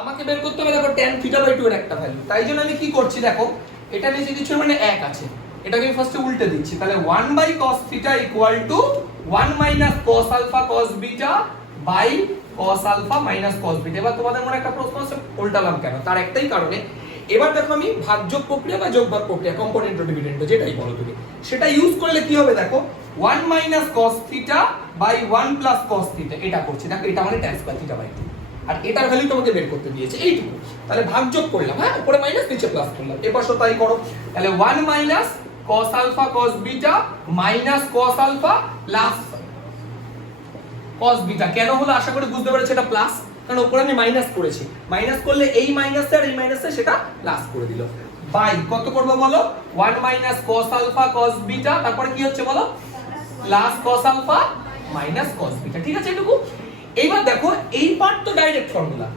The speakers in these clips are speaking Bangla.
আমাকে বের করতে হবে দেখো tan থিটা বাই 2 এর একটা ভ্যালু। তাই জন্য আমি কি করছি দেখো, এটা নিচে কিছু মানে 1 আছে, এটাকে আমি ফার্স্টে উল্টে দিচ্ছি। তাহলে 1 by cos theta equal to 1 minus cos alpha cos beta by cos alpha minus cos beta. এবার তোমাদের মনে একটা প্রশ্ন আছে উল্টালাম কেন, তার একটাই কারণে। এবার দেখো আমি ভাগযোগ প্রক্রিয়া বা যোগভাগ প্রক্রিয়া, কম্পোনেন্ট ও ডিভিডেন্ড যেটাই বলো তুমি, সেটা ইউজ করলে কি হবে দেখো 1 minus cos theta by 1 plus cos theta, এটা করছি দেখো, এটা মানে tan স্কয়ার থিটা বাই 2, আর এটার ভ্যালু তোমাকে বের করতে দিয়েছে এইটুকু। তাহলে ভাগযোগ করলাম, হ্যাঁ উপরে মাইনাস নিচে প্লাস করলাম, এর পাশে তাই করো। তাহলে 1 minus cos alpha cos beta minus cos alpha plus cos beta. কেন হলো আশা করি বুঝতে পেরেছো, এটা প্লাস, কারণ উপরে আমি মাইনাস করেছি, মাইনাস করলে এই মাইনাসে আর এই মাইনাসে সেটা প্লাস করে দিল। বাই কত করব বলো, 1 minus cos alpha cos beta, তারপরে কি হচ্ছে বলো plus cos alpha minus cos beta. ঠিক আছে এটুকু। এইবার দেখো এই পার্ট তো ডাইরেক্ট ফর্মুলা,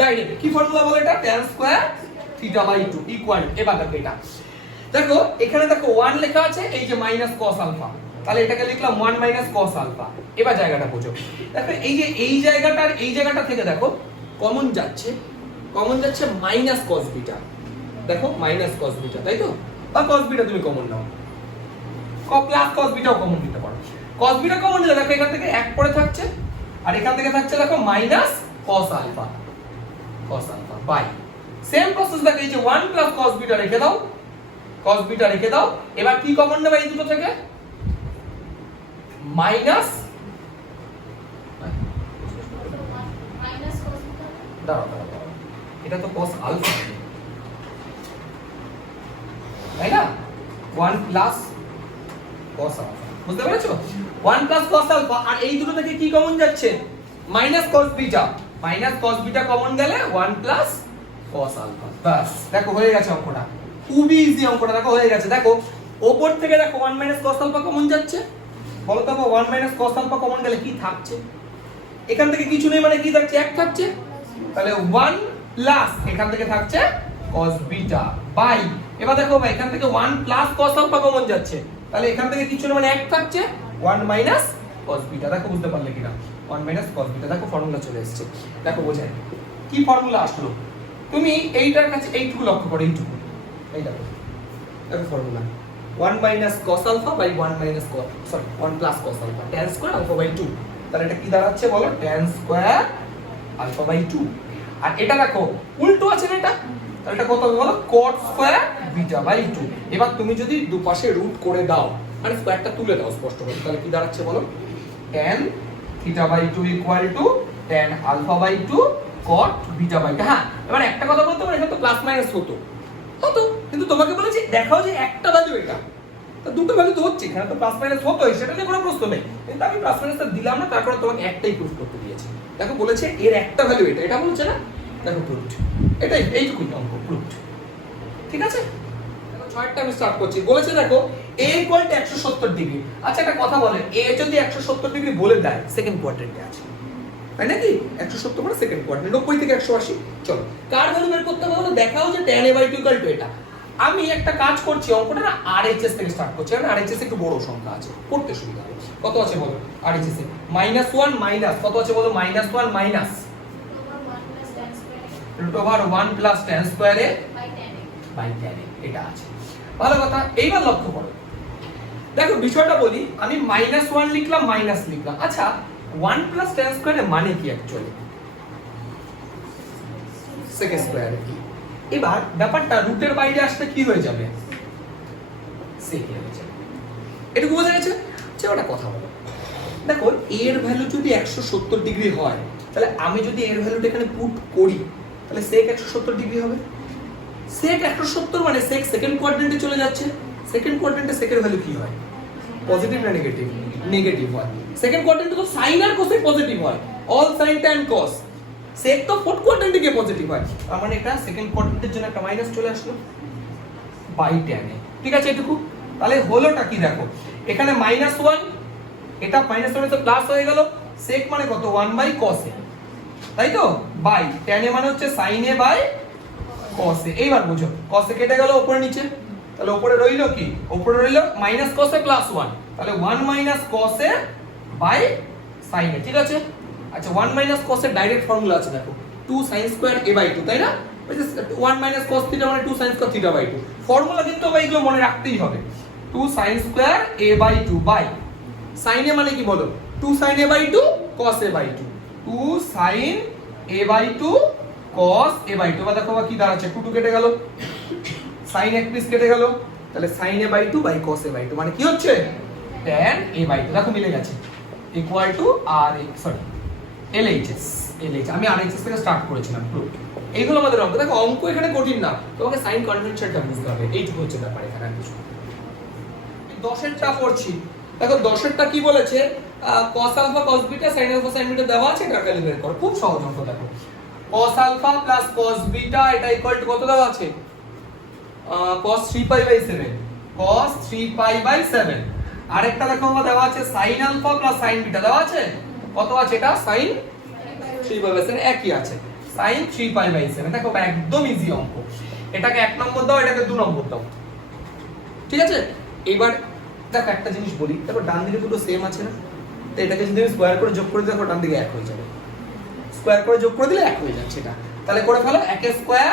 ডাইরেক্ট কি ফর্মুলা বলে এটা, tan square theta by 2 equal, এবার দেখো এটা দেখো এখানে দেখো 1 লেখা আছে, এই যে মাইনাস cos আলফা, তাহলে এটাকে লিখলাম 1 মাইনাস cos আলফা। এবার জায়গাটা বোঝো, দেখো এই যে এই জায়গাটার এই জায়গাটা থেকে দেখো কমন যাচ্ছে মাইনাস cos বিটা, দেখো মাইনাস cos বিটা, তাই তো, বা cos বিটা তুমি কমন নাও, প্লাস cos বিটাও কমন নিতে পারো। cos বিটা কমন নিলে দেখো এখান থেকে 1 পড়ে থাকছে, আর এখান থেকে থাকছে দেখো minus cos alpha by same process দেখো, এই যে 1 প্লাস cos বিটা রেখে দাও, cos বিটা রেখে দাও। এবার কি কমন নেবে এই দুটো থেকে, মাইনাস দাঁড়াও, এটা তো cos আলফা তাই না, 1 প্লাস cos আলফা, বুঝতে পেরেছো, 1 প্লাস cos আলফা, আর এই দুটো থেকে কি কমন যাচ্ছে মাইনাস cos বিটা কমন গেলে 1 প্লাস cos আলফা। বাস দেখো হয়ে গেছে অঙ্কটা, খুবই ইজি অঙ্কটা, দেখো হয়ে গেছে। দেখো উপর থেকে দেখো 1 মাইনাস cos আলফা কমন যাচ্ছে, বলো তো 1 মাইনাস cos আলফা কমন গেলে কি থাকছে, এখান থেকে কিছু নেই মানে কি থাকছে 1 থাকছে, তাহলে 1 প্লাস এখান থেকে থাকছে cos বিটা বাই, এবার দেখো ভাই এখান থেকে 1 প্লাস cos আলফা কমন যাচ্ছে, তাহলে এখান থেকে কিছু নেই মানে 1 থাকছে, 1 মাইনাস cos বিটা। দেখো বুঝতে পারলে কিনা, 1 মাইনাস cos বিটা, দেখো ফর্মুলা চলে এসেছে। দেখো বোঝাই কি ফর্মুলা আসলো, তুমি এইটার কাছে এইটুকু লক্ষ্য করো, এইটুকু এই দেখো formula 1 minus cos alpha by 1 minus cos, sorry 1 plus cos alpha tan square alpha by 2, তাহলে এটা কি দাঁড়াচ্ছে বলো tan স্কয়ার আলফা বাই 2। আর এটা দেখো উল্টো আছে না, এটা তাহলে এটা কত হবে বলো cot স্কয়ার বিটা বাই 2। এবার তুমি যদি দুপাশে রুট করে দাও মানে স্কয়ারটা তুলে দাও স্পষ্ট করে, তাহলে কি দাঁড়াচ্ছে বলো tan theta by 2 equal to tan alpha by 2 cot beta by 2। হ্যাঁ এবার একটা কথা বলতে পারো, এখানে তো প্লাস মাইনাস হতো, কিন্তু তোমাকে বলেছি দেখাও যে একটা ভ্যালু এটা, তো দুটো ভ্যালু তো হচ্ছে, এখানে তো প্লাস মাইনাস হতোই, সেটা নিয়ে কোনো প্রশ্ন নেই, কিন্তু আমি প্লাস মাইনাসটা দিলাম না, তারপরে তোমাকে একটাই প্রুফ করতে দিয়েছি। দেখো বলেছে এর একটা ভ্যালু এটা বলছে না, দেখো প্রুফড, এটাই এইটুকুই অঙ্ক প্রুফড। ঠিক আছে, দেখো 6টা আমি স্টার্ট করছি। বলেছে দেখো a ইকুয়াল টু 170 ডিগ্রি। আচ্ছা একটা কথা বলে, a যদি 170 ডিগ্রি বলে দেয় সেকেন্ড কোয়াড্রেন্টে আছে, তাই নাকি 170 মানে সেকেন্ড কোয়াড্রেন্ট, 90 থেকে 180। চলো কার ভ্যালু বের করতে হবে, দেখাও যে tan a by 2 equal to এটা। আমি একটা কাজ করছি, অঙ্কটা না RHS থেকে স্টার্ট করছি, কারণ RHS একটু বড় সংখ্যা আছে, পড়তে সুবিধা হবে। কত আছে বলো RHS এ, -1 মাইনাস কত আছে বলো, -1 মাইনাস √1 প্লাস tan স্কয়ারে বাই tan a, এটা আছে। ভালো কথা, এইবার লক্ষ্য করো, দেখো বিষয়টা বলি, আমি -1 লিখলাম মাইনাস লিখলাম। আচ্ছা 1 প্লাস tan স্কয়ারের মানে কি অ্যাকচুয়ালি, sec স্কয়ারে। এবার ব্যাপারটা রুটের বাইরে আসলে কি হয়ে যাবে, sec হয়ে যাবে, এটুকু বোঝা গেছে। আচ্ছা একটা কথা বলো, দেখো এর ভ্যালু যদি 170 ডিগ্রি হয়, তাহলে আমি যদি এর ভ্যালুটা এখানে পুট করি, তাহলে sec 170 ডিগ্রি হবে। sec 170 মানে sec সেকেন্ড কোয়াড্রেন্টে চলে যাচ্ছে, সেকেন্ড কোয়াড্রেন্টে sec এর ভ্যালু কি হয়, পজিটিভ না নেগেটিভ, নেগেটিভ হয়। সেকেন্ড কোয়াড্রেন্টে তো sin আর cos পজিটিভ হয়, all sin tan cos, sec তো ফোর্থ কোয়াড্রেন্টে গিয়ে পজিটিভ হয়, তার মানে এটা সেকেন্ড কোয়াড্রেন্টের জন্য একটা মাইনাস চলে আসলো বাই tan a। ঠিক আছে এটুকু, তাহলে হলোটা কি দেখো, এখানে -1, এটা -1 তো প্লাস হয়ে গেল, sec মানে কত 1 বাই cos a, তাই তো, বাই tan a মানে হচ্ছে sin a by cos a। এইবার বুঝো cos a কেটে গেল উপরে নিচে, তাহলে উপরে রইলো কি, উপরে রইলো -cos a প্লাস 1, তাহলে 1 cos a by sin a। ঠিক আছে, আচ্ছা 1 cos এর ডাইরেক্ট ফর্মুলা আছে দেখো, 2 sin স্কয়ার a বাই 2, তাই না? ওই যে 1 মাইনাস cos থিটা মানে 2 sin square theta by 2। Formula কিন্তু ভাই এগুলো মনে রাখতেই হবে। 2 sin স্কয়ার a by 2 by sin a মানে কি বলো? 2 sin a by 2 cos a by 2। 2 sin a by 2 cos a by 2। এবার দেখো কি দাঁড়াচ্ছে, 2 কেটে গেল, sin এক পিস কেটে গেল, তাহলে sin a by 2 by cos a by 2 মানে কি হচ্ছে? tan a by 2। দেখো মিলে গেছে, ইকুয়াল টু আর সরি LHS। আমি RHS থেকে স্টার্ট করেছিলাম প্রুফ। এইগুলো আমাদের অঙ্ক। দেখো অঙ্ক এখানে কঠিন না, তোমাকে সাইন কনভেনশনটা বুঝতে হবে, এইটুকু হচ্ছে ব্যাপার এখানে কিছু। 10 এরটা পড়ছি, দেখো 10 এরটা কি বলেছে, cos alpha cos beta sin alpha sin beta দেওয়া আছে, এটা ভ্যালু বের করো। খুব সহজ অঙ্ক। দেখো cos alpha plus cos beta এটা ইকুয়াল টু কত দেওয়া আছে? cos 3 pi by 7, cos 3 pi by 7। আরেকটা দেখো আমরা দেওয়া আছে sin alpha plus sin beta দেওয়া আছে, কত আছে এটা? sin 3 পাই বাই 7 একই আছে, sin 3 পাই বাই 7। দেখো একদম ইজি অঙ্ক। এটাকে 1 নম্বর দাও, এটাকে 2 নম্বর দাও, ঠিক আছে? এবার দেখো একটা জিনিস বলি, দেখো ডান দিকে দুটো সেম আছে না, তো এটাকে যদি আমি স্কয়ার করে যোগ করে দিই, দেখো ডান দিকে 1 হয়ে যাবে। স্কয়ার করে যোগ করে দিলে 1 হয়ে যাচ্ছে এটা। তাহলে করে ফেলো 1 স্কয়ার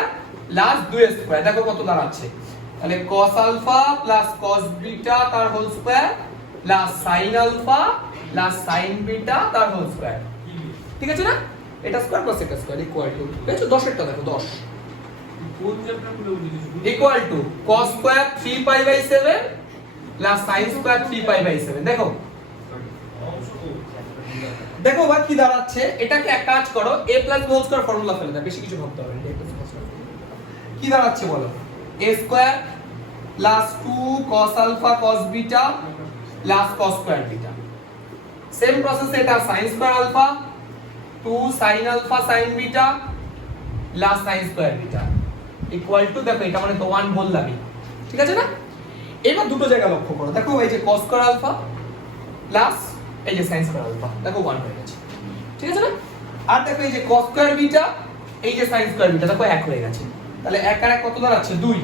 প্লাস 2 স্কয়ার। দেখো কত দাঁড়াচ্ছে, তাহলে cos alpha plus cos beta তার whole square plus sin alpha plus sin beta তার হোল স্কয়ার। ঠিক আছে না? এটা স্কয়ার প্লাস এটা স্কয়ার ইকুয়াল টু, দেখো 10 এরটা দেখো 10 equal to cos square 3 pi by 7 plus sin square 3 pi by 7। দেখো দেখো বা কি দাঁড়াচ্ছে, এটাকে এক কাজ করো, a plus whole square formula ফেলে দাও, বেশি কিছু ভাবতে হবে না। কি দাঁড়াচ্ছে বলো, a square plus 2 cos alpha cos beta plus cos square beta. Same প্রসেসে এটা sin square alpha 2 sin alpha sin beta plus sin square beta equal to, দেখো এটা মানে তো 1 বললামই, ঠিক আছে না? এবার দুটো জায়গা লক্ষ্য করো, দেখো এই যে cos স্কয়ার আলফা প্লাস এই যে sin স্কয়ার আলফা, দেখো 1 হয়ে গেছে, ঠিক আছে না? আর দেখো এই যে cos স্কয়ার বিটা, এই যে sin স্কয়ার বিটা, দেখো 1 হয়ে গেছে। তাহলে 1 আর 1 কত দাঁড়াচ্ছে? 2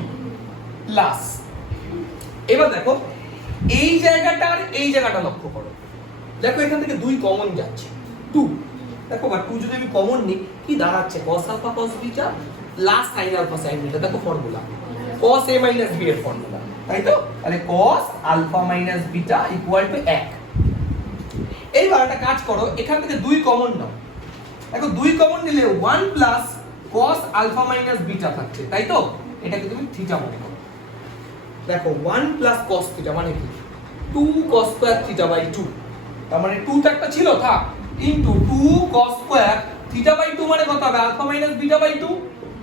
প্লাস। এবার দেখো এই জায়গাটা আর এই জায়গাটা লক্ষ্য করো, দেখো এখান থেকে 2 কমন যাচ্ছে, 2। দেখো বা 2 যদি আমি কমন নিই, কি দাঁড়াচ্ছে? cos alpha cos beta plus sin alpha sin beta. দেখো formula cos a minus b এর ফর্মুলা, তাই তো? তাহলে cos alpha minus beta equal to 1। এইবার একটা কাজ করো, এখান থেকে 2 কমন নাও। দেখো 2 কমন নিলে 1 plus cos alpha minus beta থাকছে, তাই তো? এটাকে তুমি থিটা মনে করো। দেখো 1 প্লাস cos থিটা মানে কি? 2 cos স্কয়ার থিটা বাই 2। তার মানে 2 টা একটা ছিল থাক, into 2 cos square theta by 2 মানে কত হবে? Alpha minus beta by 2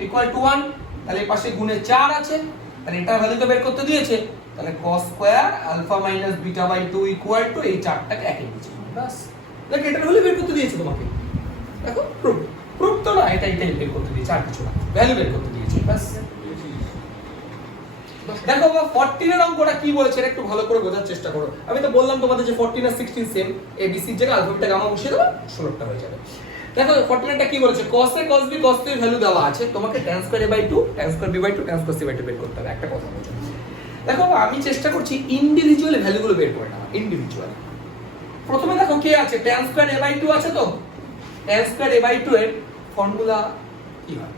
equal to 1। তাহলে এই পাশে গুণে 4 আছে, তাহলে এটার ভ্যালু তো বের করতে দিয়েছে। তাহলে cos square alpha minus beta by 2 equal to এই 4টাকে একে নিচে, বাস। দেখো এটার ভ্যালু বের করতে দিয়েছে তোমাকে। দেখো প্রুফ তো না, এটাই বের করতে দিয়েছে, আর কিছু না, ভ্যালু বের করতে দিয়েছে, বাস। দেখো বাবা 14 এর অঙ্কটা কি বলেছে এটা একটু ভালো করে বোঝার চেষ্টা করো। আমি তো বললাম তোমাদের যে 14 আর 16 সেম, a b c এর জায়গায় আলফাবেটটা গামা বসিয়ে দাও, 16টা হয়ে যাবে। দেখো 14 টা কি বলেছে, cos a cos b cos c এর ভ্যালু দেওয়া আছে, তোমাকে tan square a by 2 tan square b by 2 tan square c by 2 বের করতে হবে। একটা কথা বলছি, দেখো আমি চেষ্টা করছি ইন্ডিভিজুয়ালি ভ্যালুগুলো বের করে নেওয়া, ইন্ডিভিজুয়ালি। প্রথমে দেখো কে আছে, tan স্কয়ার a বাই 2 আছে, তো tan স্কয়ার a বাই 2 এর ফর্মুলা কি হয়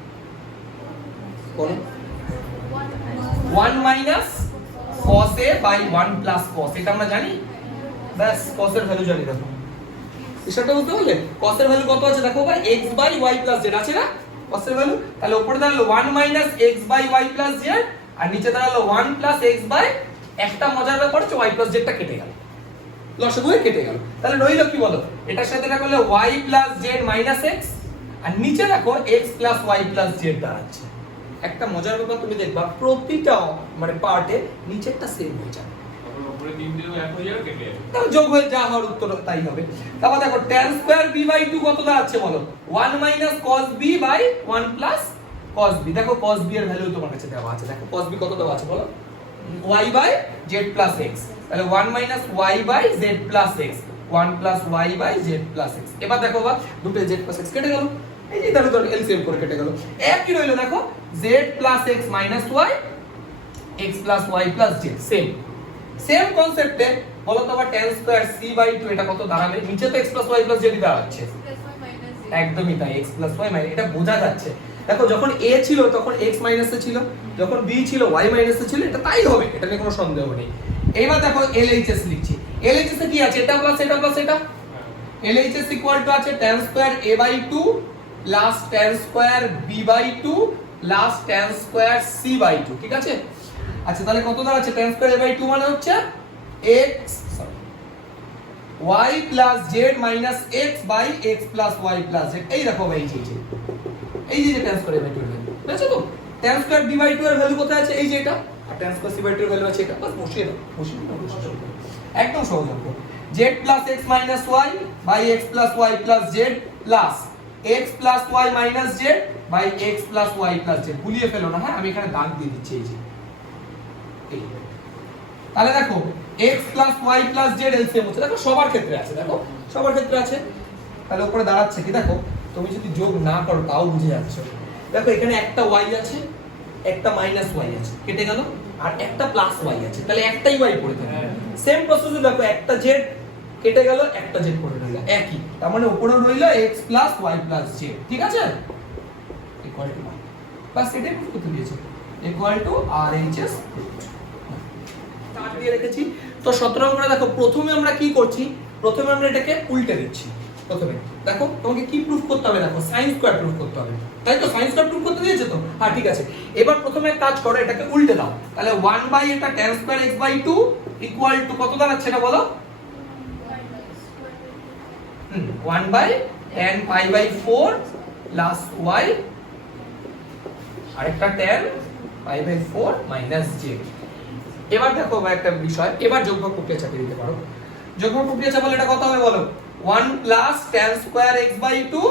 বলো? 1 minus cos a by 1 plus cos, এটা আমরা জানি, ব্যাস। cos এর ভ্যালু জানি, দেখো সেটা বুঝতে পারলে? cos এর ভ্যালু কত আছে দেখো ভাই, x by y plus z আছে না cos এর ভ্যালু। তাহলে উপরে দাঁড়ালো 1 minus x by y plus z, আর নিচে দাঁড়ালো 1 প্লাস x বাই, একটা মজার ব্যাপার হচ্ছে y প্লাস z টা কেটে গেল, লসাগুয়ে কেটে গেল। তাহলে রইলো কি বলো, এটার সাথে এটা করলে y plus z minus x, আর নিচে দেখো x plus y plus z দাঁড়াচ্ছে। একটা মজার ব্যাপার তুমি দেখবা, প্রতিটা মানে পার্টে নিচেরটা সেম হয়ে যাবে, উপরে তিনটেও এক হয়ে যাবে, কেটে যাবে, তাহলে যোগ হয়ে যা হওয়ার উত্তর তাই হবে। তারপর দেখো tan স্কয়ার b বাই 2 কত দাঁড়াচ্ছে বলো? 1 minus cos b by 1 plus cos b। দেখো cos b এর ভ্যালু তোমার কাছে দেওয়া আছে, দেখো cos b কত দেওয়া আছে বলো? y by z plus x। তাহলে 1 minus y by z plus x, 1 plus y by z plus x। এবার দেখো বা দুটো z প্লাস x কেটে গেল, এই যে তাহলে ধরো এলসিএম করে কেটে গেল। একই রইলো দেখো z plus x minus y, x plus y plus z, same কনসেপ্টে বলো তো আবার tan স্কয়ার c বাই 2 এটা কত দাঁড়াবে? নিচে তো x plus y plus z দাঁড়াচ্ছে, একদমই তাই, x প্লাস y মাইনাস, এটা বোঝা যাচ্ছে। দেখো যখন a ছিল তখন x মাইনাসে ছিল, যখন b ছিল y মাইনাসে ছিল, এটা তাই হবে, এটা নিয়ে কোনো সন্দেহ নেই। এইবার দেখো LHS লিখছি, LHS এ কি আছে, এটা প্লাস এটা প্লাস এটা, LHS ইকুয়াল টু আছে tan square a/2 plus tan square b/2 plus tan square c/2, ঠিক আছে। আচ্ছা তাহলে কত দাঁড়াচ্ছে, tan স্কয়ার a/2 মানে হচ্ছে x y plus z minus x by x plus y plus z। এই দেখো ভাই, এই যে tan স্কয়ার a/2 এর ভ্যালু, বুঝছো তো? tan স্কয়ার b/2 এর ভ্যালু কোথায় আছে, এই যে এটা, আর tan স্কয়ার c/2 এর ভ্যালু আছে এটা, বাস বসিয়ে দাও, বসিয়ে দাও, একদম সহজ অঙ্ক। z plus x minus y by x plus y plus z plus x plus y minus z by x plus y plus z। ভুলিয়ে ফেলো না, হ্যাঁ আমি এখানে দাগ দিয়ে দিচ্ছি, এই যে এই। তাহলে দেখো x plus y plus z LCM হচ্ছে, দেখো সবার ক্ষেত্রে আছে, দেখো সবার ক্ষেত্রে আছে। তাহলে উপরে দাঁড়াচ্ছে কি, দেখো তুমি যদি যোগ না করো তাও বুঝে যাচ্ছে। দেখো এখানে একটা y আছে, একটা মাইনাস y আছে, কেটে গেল, আর একটা প্লাস y আছে, তাহলে একটাই y পড়ে থাকবে। সেম প্রসেসে দেখো একটা z কেটে গেল, একটা z পড়ে রইল, একই, তার মানে উপরে রইল x plus y plus z, ঠিক আছে, ইকুয়াল টু বাস এটাই প্রুফ করতে দিয়েছে, ইকুয়াল টু RHS তার দিয়ে রেখেছি। তো 17 নম্বরে দেখো প্রথমে আমরা কি করছি, প্রথমে আমরা এটাকে উল্টে দিচ্ছি। প্রথমে দেখো তোমাকে কি প্রুফ করতে হবে, দেখো sin স্কয়ার প্রুফ করতে হবে, তাই তো, sin স্কয়ার প্রুফ করতে দিয়েছে তো, হ্যাঁ ঠিক আছে। এবার প্রথমে কাজ করো, এটাকে উল্টে দাও, তাহলে 1 বাই এটা tan square x/2 equal to কত দাঁড়াচ্ছে এটা বলো, 1 বাই tan π/4 প্লাস y আরেকটা tan π/4 মাইনাস z। এবার দেখো ভাই একটা বিষয়, এবার যোগফল প্রক্রিয়া চাপিয়ে দিতে পারো। যোগফল প্রক্রিয়া চাপালে এটা কত হবে বলো, 1 plus tan square x/2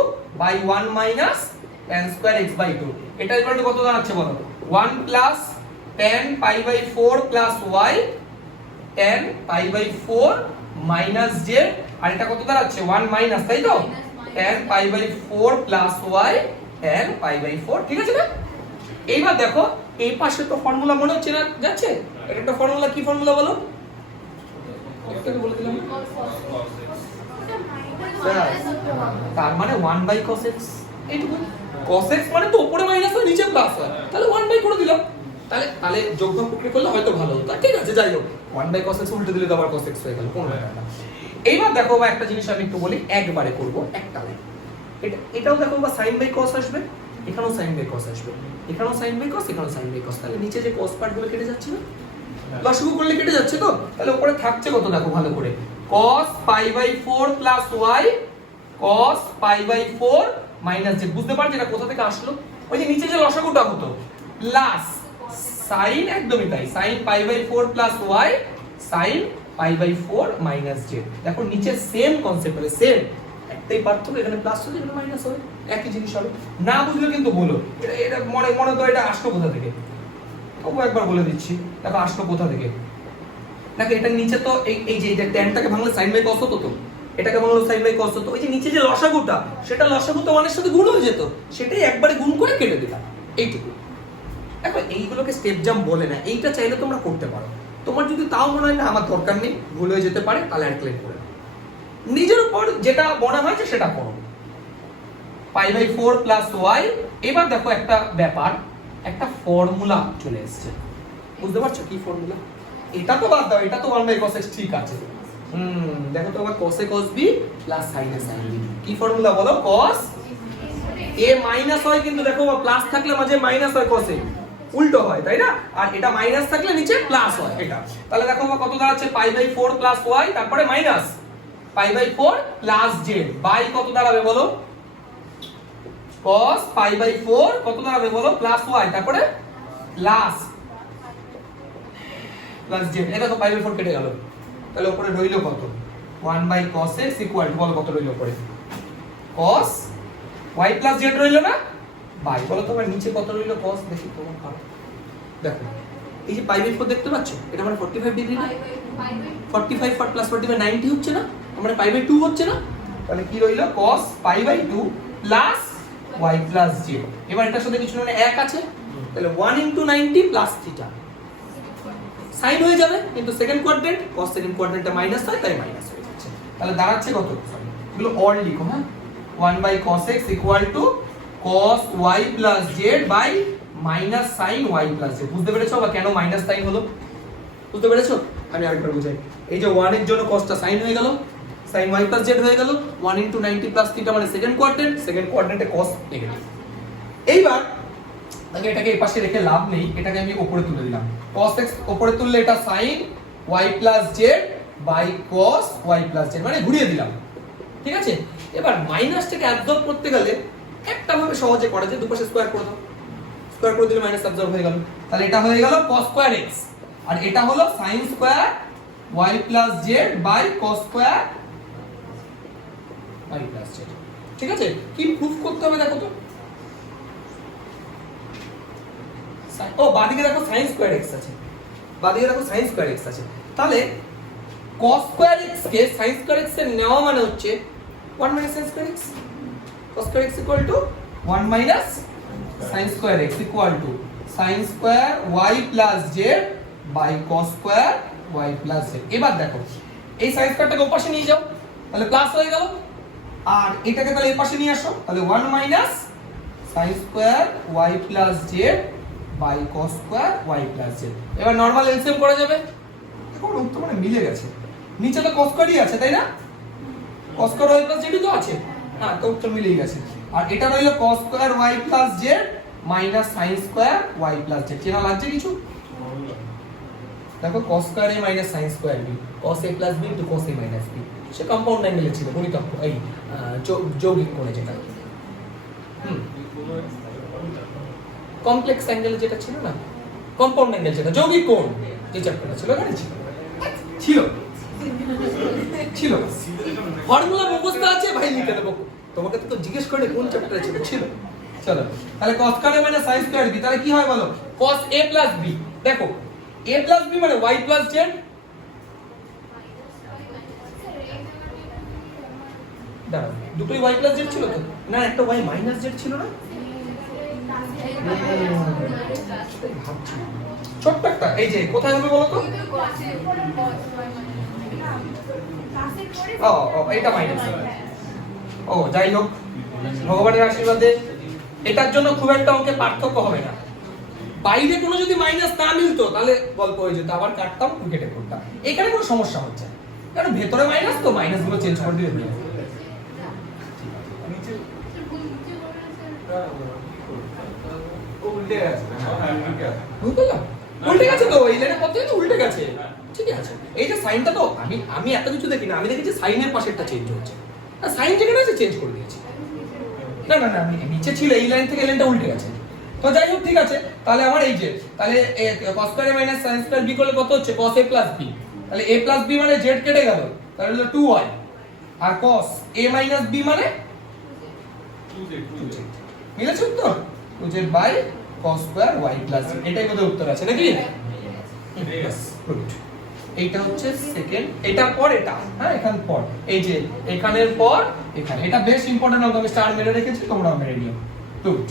by 1 minus tan square x/2, এটা ইকুয়াল টু কত দাঁড়াচ্ছে বলো, 1 plus tan π/4 plus y tan π/4 minus z, আর এটা কত দাঁড়াচ্ছে 1 মাইনাস, তাই তো, tan π/4 প্লাস y tan π/4, ঠিক আছে না। এইবার দেখো এই পাশে তো ফর্মুলা মনে হচ্ছে না যাচ্ছে, এটা একটা ফর্মুলা, কি ফর্মুলা বলো, একটু বলে দিলাম, তার মানে 1 বাই cos x, এইটুকু। cos x মানে তো উপরে মাইনাস হয় নিচে প্লাস হয়, তাহলে 1 বাই করে দিলাম, তাহলে যোগফল প্রক্রিয়া করলে হয়তো ভালো হতো, ঠিক আছে, যাই হোক 1 বাই cos x উল্টে দিলে তো আবার cos x হয়ে গেল, কোন ব্যাপার না। এইবার দেখো বা একটা জিনিস আমি একটু বলি, একবারে করব একটা লাইন, এটাও দেখো বা sin বাই cos আসবে, এখানেও sin বাই cos আসবে, এখানেও sin বাই cos, এখানেও sin বাই cos, তাহলে নিচে যে cos পার্ট গুলো কেটে যাচ্ছে না, লসাগু করলে কেটে যাচ্ছে তো, তাহলে উপরে থাকছে কত দেখো ভালো করে, cos π/4 plus y cos π/4 minus z। বুঝতে পারছো এটা কোথা থেকে আসলো, ওই যে নিচে যে লসাগুটা হতো প্লাস sin, একদমই তাই, sin π/4 plus y sin π/4 minus z। দেখো নিচে সেম কনসেপ্ট হবে, সেম, একটাই পার্থক্য, এখানে প্লাস হবে এখানে মাইনাস হবে, একই জিনিস হবে। না বুঝলে কিন্তু বলো, এটা মনে মনে তো এটা আসলো কোথা থেকে, তবু একবার বলে দিচ্ছি, দেখো আসলো কোথা থেকে। দেখো এটা নিচে তো এই যে এটা ট্যানটাকে ভাঙলে sin বাই cos হতো, তো এটাকে ভাঙলে sin বাই cos হতো, ওই যে নিচে যে লসাগুটা সেটা লসাগু তো মানের সাথে গুণ হয়ে যেত, সেটাই একবারে গুণ করে কেটে দিলাম, এইটুকু। দেখো এইগুলোকে স্টেপ জাম্প বলে না, এইটা চাইলে তোমরা করতে পারো, তোমার যদি তাও মনে হয় না আমার দরকার নেই, ভুল হয়ে যেতে পারে, তাহলে অ্যাডক্লেট করে নাও, নিজের উপর যেটা মনে হয় যে সেটা করো। π/4 প্লাস y, এবার দেখো একটা ব্যাপার, একটা ফর্মুলা চলে এসেছে, বুঝতে পারছো কি ফর্মুলা, এটা তো বাদ দাও, এটা তো 1 বাই cos x ঠিক আছে, দেখো তো আবার cos a cos b plus sin a sin b, কি ফর্মুলা বলো, cos a মাইনাস হয়, কিন্তু দেখো প্লাস থাকলে মাঝে মাইনাস হয়, cos a উল্টো হয়, তাই না, আর এটা মাইনাস থাকলে নিচে প্লাস হয়, এটা। তাহলে দেখো কত দাঁড়াচ্ছে, π/4 প্লাস y, তারপরে মাইনাস π/4 প্লাস z বাই কত দাঁড়াবে বলো, cos π/4 কত দাঁড়াবে বলো, প্লাস y, তারপরে প্লাস z, এটা তো π/4 কেটে গেল, তাহলে উপরে রইল কত, 1 by cos x equal to বলো কত রইল উপরে, cos y প্লাস z রইল না, বাই বলো তো আবার নিচে কত রইল cos, দেখি তোমার পারো, দেখো এই যে π/4 দেখতে পাচ্ছ, এটা মানে 45 ডিগ্রি না, 45 প্লাস 45 90 হচ্ছে না, মানে π/2 হচ্ছে না, তাহলে কি রইল cos π/2 plus y plus z। এবার এটার সাথে কিছু মানে 1 আছে, তাহলে 1 * 90 প্লাস থিটা, সাইন হয়ে যাবে, কিন্তু সেকেন্ড কোয়াড্রেন্ট, cos সেকেন্ড কোয়াড্রেন্টে মাইনাস হয়, তাই মাইনাস হয়ে যাচ্ছে, তাহলে দাঁড়াচ্ছে কত, এগুলো অল লিখো, হ্যাঁ 1 by cos x equal to cos y plus z by minus sin y plus z। বুঝতে পেরেছো বা কেন মাইনাস সাইন হলো? বুঝতে পেরেছো? আমি আরেকবার বুঝাই। এই যে 1 এর জন্য cosটা sin হয়ে গেল, sin y plus z হয়ে গেল, 1 into 90 plus theta মানে সেকেন্ড কোয়াড্রেন্টে cos নেগেটিভ। এইবার তাহলে এটাকে এই পাশে রেখে লাভ নেই, এটাকে আমি উপরে তুলে দিলাম। cos x উপরে তুললে এটা sin y plus z by cos y plus z মানে ঘুরিয়ে দিলাম। ঠিক আছে? এবার মাইনাসটাকে অ্যাবজর্ব করতে গেলে একটা ভাবে সহজে করা যায়, দুপাশে স্কয়ার করে দাও। স্কয়ার করে দিলে মাইনাস অ্যাবজর্ব হয়ে গেল। তাহলে এটা হয়ে গেল cos স্কয়ার x আর এটা হলো sin square y plus z by cos square y plus z। ঠিক আছে? কি প্রুফ করতে হবে দেখো তো। ও বাদিকে দেখো sin স্কয়ার x আছে, বাদিকে দেখো sin স্কয়ার x আছে। তাহলে cos স্কয়ার x কে sin স্কয়ার x এর নেওয়া মানে হচ্ছে 1 minus sin square x। cos square x equal to 1 minus sin square x equal to sin square y plus z by cos square y plus z। এবার দেখো এই sin স্কয়ারটাকে ওপাশে নিয়ে যাও, তাহলে প্লাস হয়ে গেল, আর এটাকে তাহলে এই পাশে নিয়ে আসো, তাহলে 1 minus sin square y plus z by cos square y plus z। এবার নরমাল এলসিএম করা যাবে। এখন উত্তর মানে মিলে গেছে, নিচে তো cos স্কয়ারই আছে তাই না, cos square y plus z তো আছে, হ্যাঁ তো উত্তর মিলেই গেছে। আর এটা রইলো cos square y plus z minus sin square y plus z। চেনা লাগছে কিছু? দেখো cos square a minus sin square b, cos a plus b into cos a minus b, say compound অ্যাঙ্গেলে ছিল গণিতক এই যৌগিক কোণে যেটা কমপ্লেক্স অ্যাঙ্গেল যেটা ছিল না, কম্পাউন্ড অ্যাঙ্গেল যেটা যৌগিক কোণ যে চ্যাপ্টারটা ছিল ওখানে ছিল ছিল ছিল ফর্মুলা মুখস্থ আছে ভাই, লিখে দেবো তোমাকে তো জিজ্ঞেস করে কোন চ্যাপ্টারে ছিল ছিল। চলো তাহলে cos square a minus sin square b, তাহলে কি হয় বলো, cos a plus b। দেখো a plus b মানে y plus z, দাঁড়াও দুটোই y plus z ছিল তো না, একটা y minus z ছিল না, ছোট্ট একটা এই যে কোথায় হবে বলো তো, এটা মাইনাস। ও যাই হোক ভগবানের আশীর্বাদে এটার জন্য খুব একটা অঙ্কে পার্থক্য হবে না। বাইরে কোনো যদি মাইনাস না মিলতো তাহলে গল্প হয়ে যেত, আবার কাটতাম কেটে করতাম, এখানে কোনো সমস্যা হচ্ছে না কারণ ভেতরে মাইনাস তো মাইনাস গুলো চেঞ্জ করে দিলে হয়ে যাবে। উল্টে গেছে, উল্টে গেছে তো এই লাইনে কতই তো উল্টে গেছে, ঠিক আছে। এই যে সাইনটা তো আমি এত কিছু দেখি না, আমি দেখি যে সাইনের পাশেরটা চেঞ্জ হচ্ছে, আর সাইন যেখানে আছে চেঞ্জ করে দিয়েছি। না না না আমি নিচে ছিল এই লাইন থেকে এই লাইনটা উল্টে গেছে। তো যাই হোক ঠিক আছে, তাহলে আমার এই যে তাহলে cos square a minus sin square b করলে কত হচ্ছে cos a plus b, তাহলে a plus b মানে z কেটে গেল, তাহলে হলো 2y, R cos a minus b মানে 2z। মিলেছে উত্তর 2z by cos square y plus z। এটাই বোধহয় উত্তর আছে নাকি? গুড। এইটা হচ্ছে সেকেন্ড, এটার পর এটা, হ্যাঁ এখান পর এই যে এখানের পর এখানে, এটা বেশ ইম্পর্টেন্ট অঙ্ক, আমি স্টার মেরে রেখেছি তোমরাও মেরে নিও। গুড।